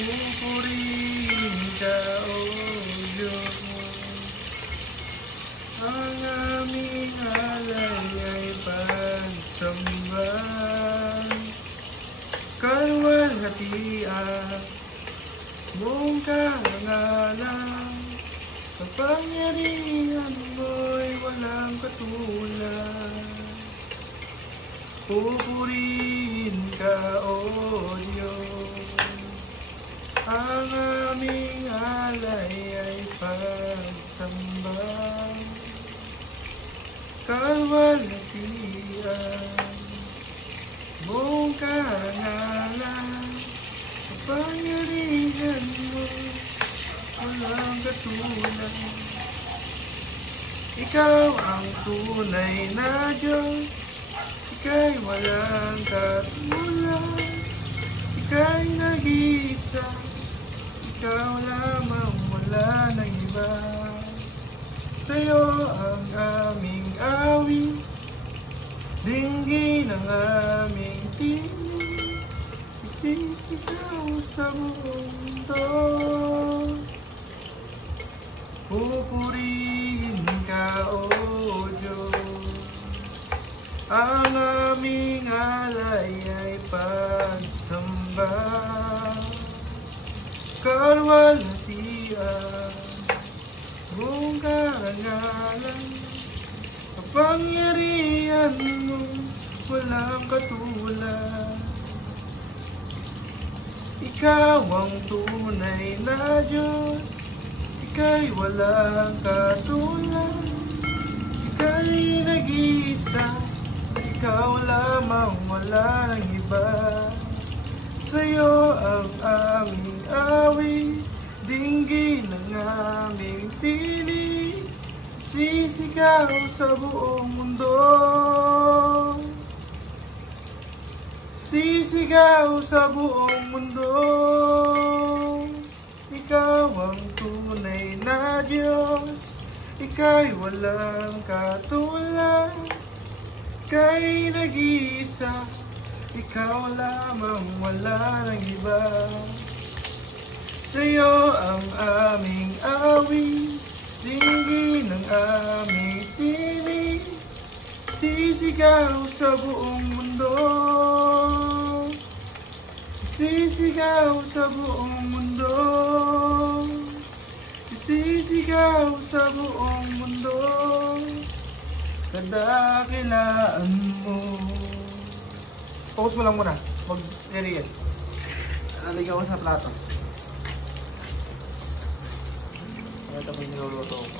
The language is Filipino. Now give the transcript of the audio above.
Pupurihin ka, O Diyos. Ang aming alay ay pagsamba. Kalwalhatian mong karangalan. Kapangyarihan mo'y walang katulad. Pupurihin ka, O Diyos. Ang aming alay ay pagsamba. Kalwalhatian mong karangalan. Kapangyarihan mo'y walang katulad. Ikaw ang tunay na Diyos. Ika'y walang katulad. Ika'y nag-iisa. Ikaw lamang, wala nang iba. Sa'yo ang aming awit, dinggin ang aming tinig. Isisigaw sa buong mundo. Pupurihin ka, O Diyos. Ang aming alay ay pagsamba. Kalwalhatian mong karangalan. Kapangyarihan mo walang katulad. Ikaw ang tunay na Diyos. Ika'y walang katulad. Ika'y nag-iisa. Ikaw lamang, wala nang iba. Sa'yo ang aming awit, dinggin ang aming tinig. Sisigaw sa buong mundo. Sisigaw sa buong mundo. Ikaw ang tunay na Diyos. Ika'y walang katulad. Ika'y nag-iisa. Ikaw lamang, wala nang iba. Sa'yo ang aming awit, dinggin ang aming tinig. Sisigaw sa buong mundo. Sisigaw sa buong mundo. Sisigaw sa buong mundo. Kadakilaan mo. Focus mo lang muna. Mag-area. Naligaw ko sa plato. Ito po yung niluluto ko.